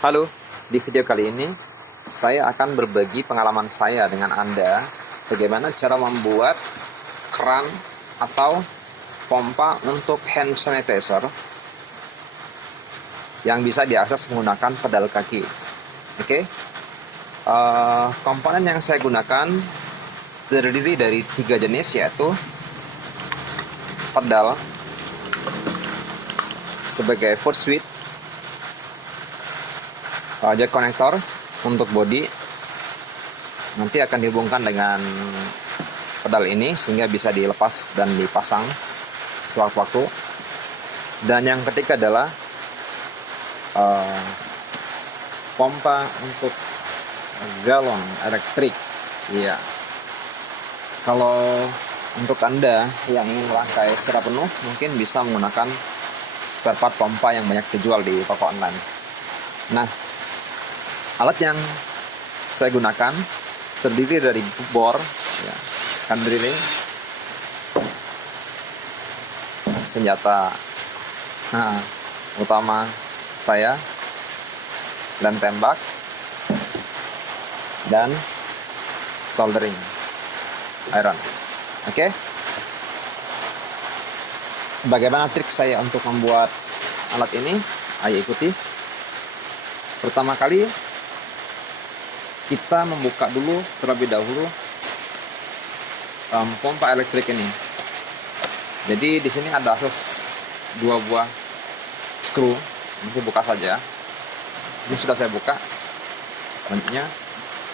Halo, di video kali ini saya akan berbagi pengalaman saya dengan Anda bagaimana cara membuat keran atau pompa untuk hand sanitizer yang bisa diakses menggunakan pedal kaki. Oke, komponen yang saya gunakan terdiri dari 3 jenis, yaitu pedal sebagai foot switch, jack connector untuk body, nanti akan dihubungkan dengan pedal ini sehingga bisa dilepas dan dipasang sewaktu-waktu. Dan yang ketiga adalah pompa untuk galon elektrik. Iya. Kalau untuk Anda yang ingin merangkai secara penuh, mungkin bisa menggunakan spare part pompa yang banyak dijual di toko online. Nah, alat yang saya gunakan terdiri dari bor, ya, hand drilling, senjata utama saya, lem tembak, dan soldering iron. Oke. Bagaimana trik saya untuk membuat alat ini? Ayo ikuti. Pertama kali kita membuka dulu terlebih dahulu pompa elektrik ini. Jadi di sini ada akses 2 buah skru. Nanti buka saja. Ini sudah saya buka. Selanjutnya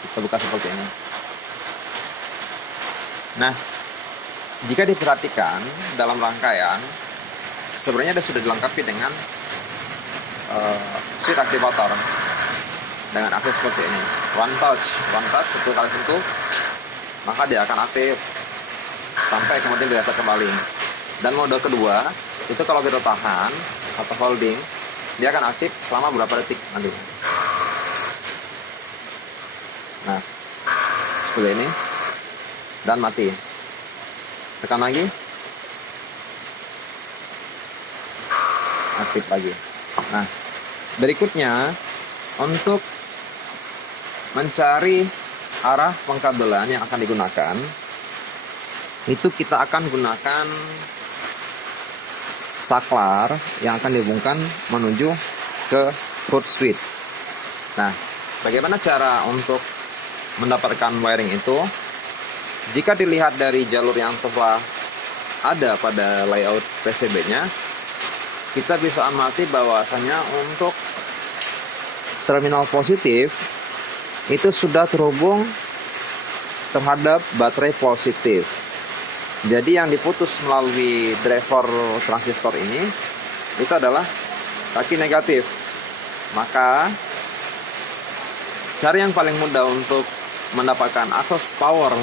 kita buka seperti ini. Nah, jika diperhatikan dalam rangkaian, sebenarnya sudah dilengkapi dengan switch aktivator dengan aktif seperti ini. One touch, satu kali sentuh, maka dia akan aktif sampai kemudian dirasa kembali. Dan mode kedua itu kalau kita tahan atau holding, dia akan aktif selama beberapa detik nanti. Nah, seperti ini, dan mati. Tekan lagi, aktif lagi. Nah, berikutnya untuk mencari arah pengkabelan yang akan digunakan, itu kita akan gunakan saklar yang akan dihubungkan menuju ke foot switch. Nah, bagaimana cara untuk mendapatkan wiring itu? Jika dilihat dari jalur yang telah ada pada layout PCB-nya, kita bisa amati bahwasanya untuk terminal positif itu sudah terhubung terhadap baterai positif. Jadi yang diputus melalui driver transistor ini itu adalah kaki negatif. Maka cara yang paling mudah untuk mendapatkan akses power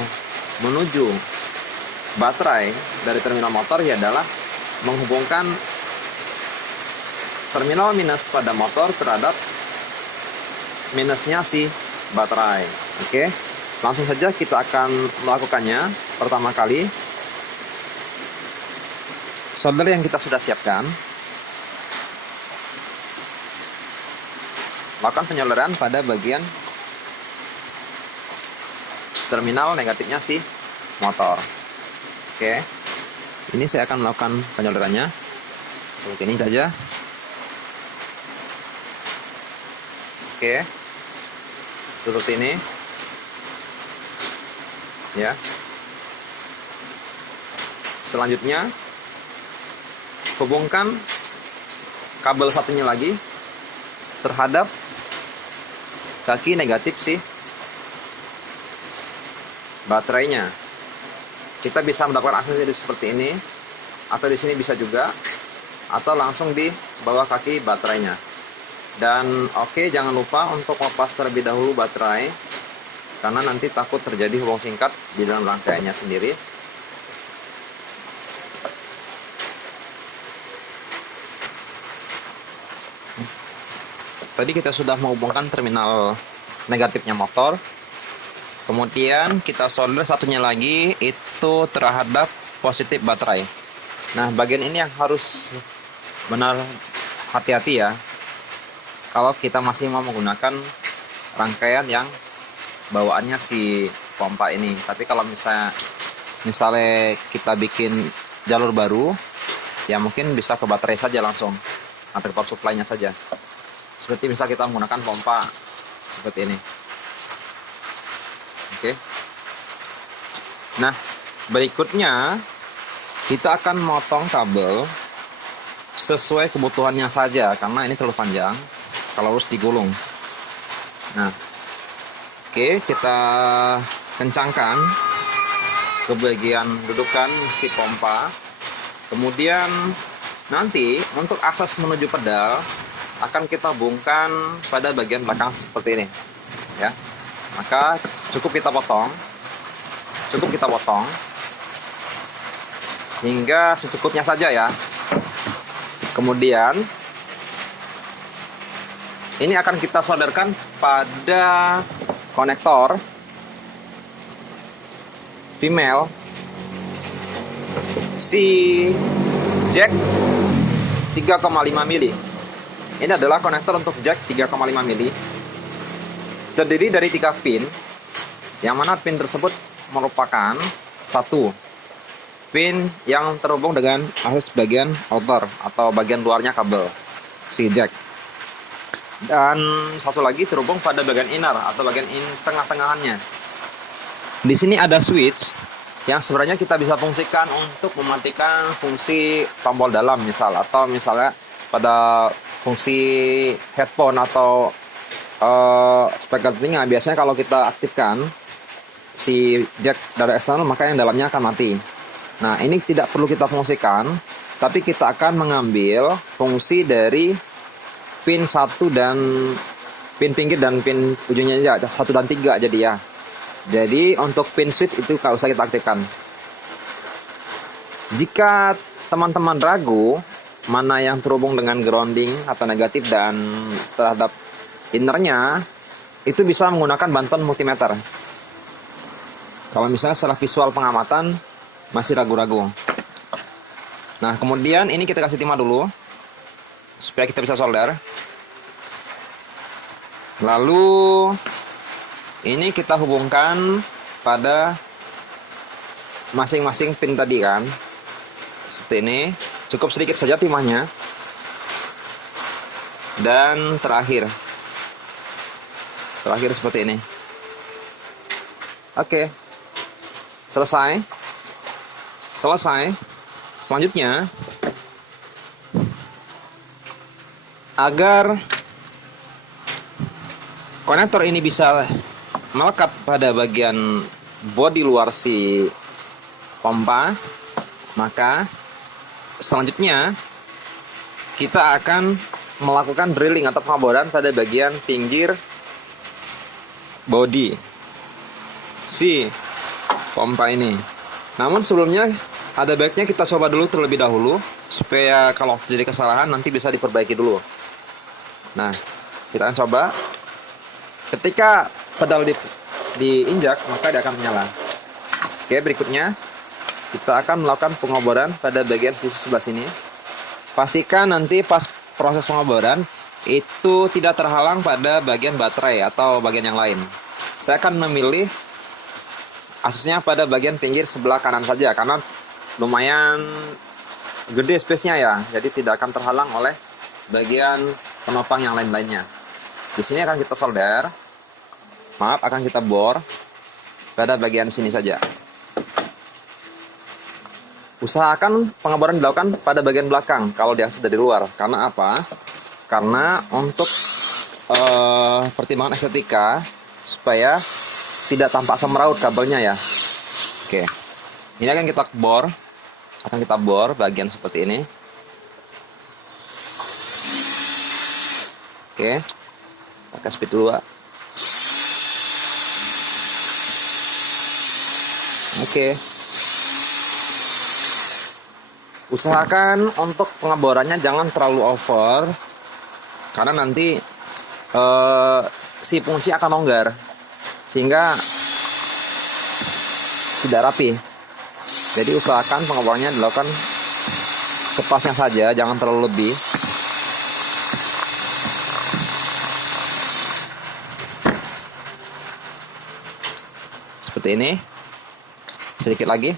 menuju baterai dari terminal motor ya adalah menghubungkan terminal minus pada motor terhadap minusnya si baterai. Oke, langsung saja kita akan melakukannya. Pertama kali, solder yang kita sudah siapkan, lakukan penyoldering pada bagian terminal negatifnya si motor. Oke, ini saya akan melakukan penyolderingannya seperti ini saja. Oke, seperti ini ya. Selanjutnya hubungkan kabel satunya lagi terhadap kaki negatif si baterainya. Kita bisa mendapatkan akses seperti ini, atau di sini bisa juga, atau langsung di bawah kaki baterainya. Dan oke, jangan lupa untuk lepas terlebih dahulu baterai, karena nanti takut terjadi hubung singkat di dalam rangkaiannya sendiri. Tadi kita sudah menghubungkan terminal negatifnya motor, kemudian kita solder satunya lagi itu terhadap positif baterai. Nah, bagian ini yang harus benar hati-hati ya. kalau kita masih mau menggunakan rangkaian yang bawaannya si pompa ini. Tapi kalau misalnya kita bikin jalur baru, ya mungkin bisa ke baterai saja langsung, atau power supply-nya saja. Seperti misal kita menggunakan pompa seperti ini. Oke. Nah, berikutnya kita akan motong kabel sesuai kebutuhannya saja, karena ini terlalu panjang kalau harus digulung. Nah, oke, kita kencangkan ke bagian dudukan si pompa. Kemudian nanti untuk akses menuju pedal akan kita hubungkan pada bagian belakang seperti ini, ya. Maka cukup kita potong hingga secukupnya saja ya. Kemudian ini akan kita solderkan pada konektor female si jack 3,5 mili. Ini adalah konektor untuk jack 3,5 mili. Terdiri dari 3 pin, yang mana pin tersebut merupakan satu pin yang terhubung dengan akses bagian outer atau bagian luarnya kabel si jack, dan satu lagi terhubung pada bagian inner atau bagian tengah-tengahannya. Di sini ada switch yang sebenarnya kita bisa fungsikan untuk mematikan fungsi tombol dalam atau misalnya pada fungsi headphone atau speaker telinga. Biasanya kalau kita aktifkan si jack dari eksternal, maka yang dalamnya akan mati. Nah, ini tidak perlu kita fungsikan, tapi kita akan mengambil fungsi dari pin 1 dan pin pinggir dan pin ujungnya aja, 1 dan 3 jadi ya. Jadi untuk pin switch itu nggak usah kita aktifkan. Jika teman-teman ragu mana yang terhubung dengan grounding atau negatif dan terhadap innernya, itu bisa menggunakan bantuan multimeter. Kalau misalnya secara visual pengamatan masih ragu-ragu. Nah, kemudian ini kita kasih timah dulu supaya kita bisa solder. Lalu ini kita hubungkan pada masing-masing pin tadi kan. Seperti ini. Cukup sedikit saja timahnya. Dan terakhir seperti ini. Oke. Selesai. Selanjutnya, agar konektor ini bisa melekat pada bagian bodi luar si pompa, maka selanjutnya kita akan melakukan drilling atau pengoboran pada bagian pinggir bodi si pompa ini. Namun sebelumnya ada baiknya kita coba dulu terlebih dahulu supaya kalau terjadi kesalahan nanti bisa diperbaiki dulu. Nah, kita akan coba. Ketika pedal diinjak, maka dia akan menyala. Oke, berikutnya kita akan melakukan pengoboran pada bagian sisi sebelah sini. Pastikan nanti pas proses pengoboran itu tidak terhalang pada bagian baterai atau bagian yang lain. Saya akan memilih aksesnya pada bagian pinggir sebelah kanan saja karena lumayan gede space-nya ya, jadi tidak akan terhalang oleh bagian penopang yang lain-lainnya. Di sini akan kita solder, akan kita bor pada bagian sini saja. Usahakan pengeboran dilakukan pada bagian belakang kalau diakses dari luar. Karena apa? Karena untuk pertimbangan estetika supaya tidak tampak semeraut kabelnya ya. Oke. Ini akan kita bor bagian seperti ini. Oke. Pakai speed dulu, Pak. Oke. Usahakan untuk pengeborannya jangan terlalu over, karena nanti si punci akan longgar sehingga tidak rapi. Jadi usahakan pengeborannya dilakukan sepasnya saja, jangan terlalu lebih. seperti ini. Sedikit lagi.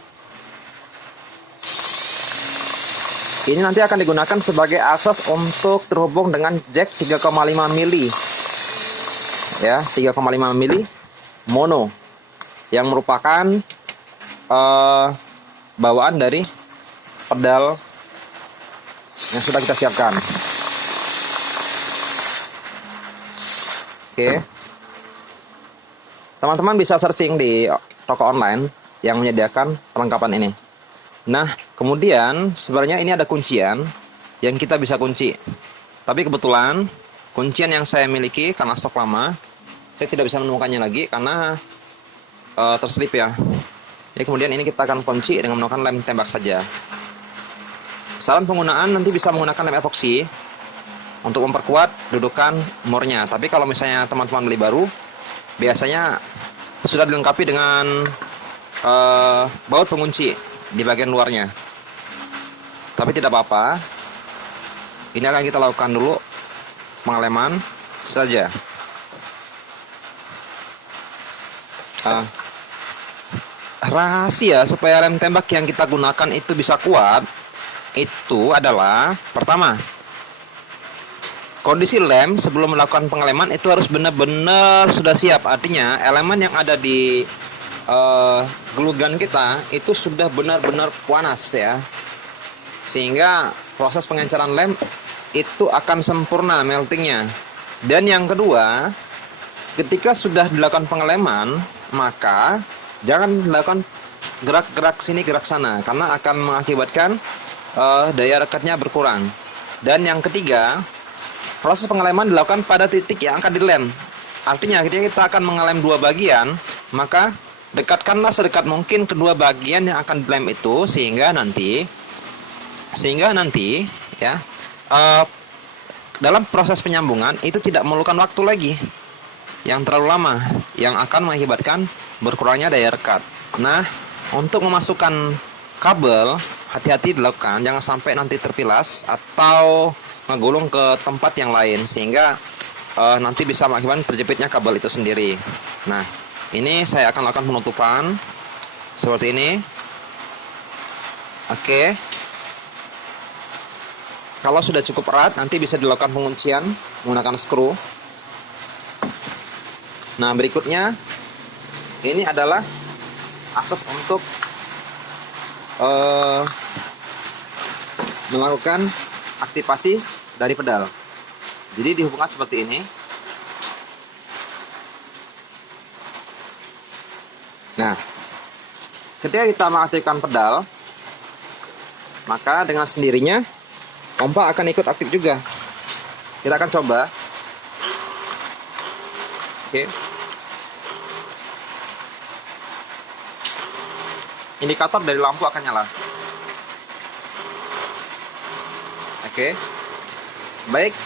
Ini nanti akan digunakan sebagai akses untuk terhubung dengan jack 3,5 mili. Ya, 3,5 mili mono yang merupakan bawaan dari pedal yang sudah kita siapkan. Oke. Teman-teman bisa searching di toko online yang menyediakan perlengkapan ini. Nah, kemudian sebenarnya ini ada kuncian yang kita bisa kunci. Tapi kebetulan kuncian yang saya miliki karena stok lama, saya tidak bisa menemukannya lagi karena terselip ya. Jadi kemudian ini kita akan kunci dengan menggunakan lem tembak saja. Saran penggunaan nanti bisa menggunakan lem epoksi untuk memperkuat dudukan mornya. Tapi kalau misalnya teman-teman beli baru, biasanya sudah dilengkapi dengan baut pengunci di bagian luarnya. Tapi tidak apa-apa. Ini akan kita lakukan dulu pengeleman saja. Rahasia supaya rem tembak yang kita gunakan itu bisa kuat itu adalah pertama, kondisi lem sebelum melakukan pengeleman itu harus benar-benar sudah siap. Artinya elemen yang ada di gelugan kita itu sudah benar-benar panas ya, sehingga proses pengenceran lem itu akan sempurna meltingnya. Dan yang kedua, ketika sudah dilakukan pengeleman, maka jangan dilakukan gerak-gerak sini gerak sana karena akan mengakibatkan daya rekatnya berkurang. Dan yang ketiga, proses pengeleman dilakukan pada titik yang akan dilem. Artinya ketika kita akan mengelem dua bagian, maka dekatkanlah sedekat mungkin kedua bagian yang akan dilem itu sehingga nanti ya dalam proses penyambungan itu tidak memerlukan waktu lagi yang terlalu lama yang akan mengakibatkan berkurangnya daya rekat. Nah, untuk memasukkan kabel hati-hati dilakukan, jangan sampai nanti terpilas atau ngegulung ke tempat yang lain sehingga nanti bisa mengakibatkan terjepitnya kabel itu sendiri. Nah, ini saya akan lakukan penutupan seperti ini. Oke. Kalau sudah cukup erat, nanti bisa dilakukan penguncian menggunakan skru. Nah, berikutnya ini adalah akses untuk melakukan aktivasi dari pedal. Jadi dihubungkan seperti ini. Nah, ketika kita mengaktifkan pedal, maka dengan sendirinya pompa akan ikut aktif juga. Kita akan coba. Oke. Indikator dari lampu akan nyala. Oke. Baik,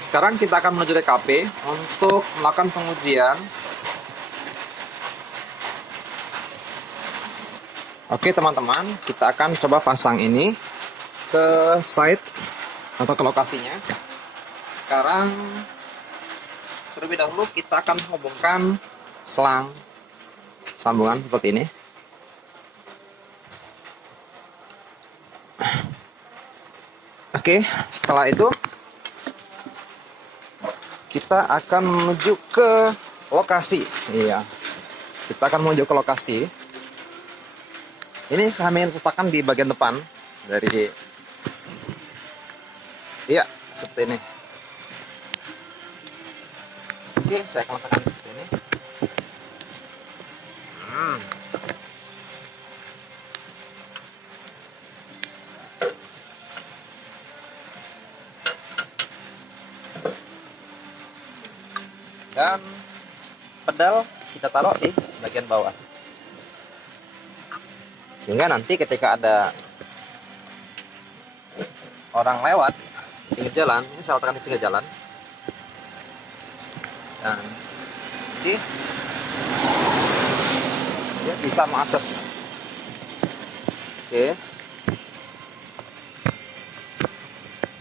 sekarang kita akan menuju TKP untuk melakukan pengujian. Oke teman-teman, kita akan coba pasang ini ke site atau ke lokasinya. Sekarang terlebih dahulu kita akan menghubungkan selang sambungan seperti ini. Oke, setelah itu kita akan menuju ke lokasi. Iya, kita akan menuju ke lokasi. Ini kami letakkan di bagian depan dari, iya, seperti ini. Oke, saya akan letakkan seperti ini. Dan pedal kita taruh di bagian bawah. Sehingga nanti ketika ada orang lewat di pinggir jalan, ini saya letakkan di pinggir jalan. Dan jadi dia bisa mengakses. Oke.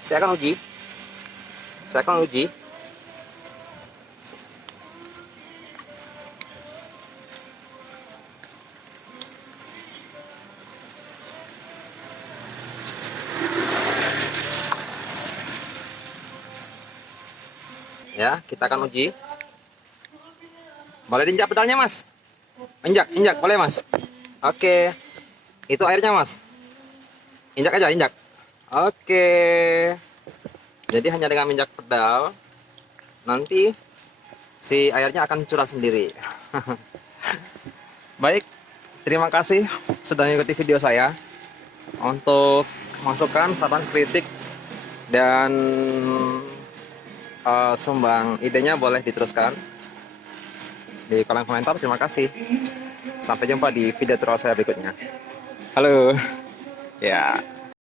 Saya akan uji. Ya, kita akan uji. Boleh diinjak pedalnya, Mas? Injak, boleh, Mas? Oke. Itu airnya, Mas. Injak aja, injak. Oke. Jadi hanya dengan injak pedal, nanti si airnya akan curah sendiri. Baik, terima kasih sudah mengikuti video saya. Untuk masukan, saran, kritik, dan sumbang idenya boleh diteruskan di kolom komentar. Terima kasih. Sampai jumpa di video tutorial saya berikutnya. Halo. Ya.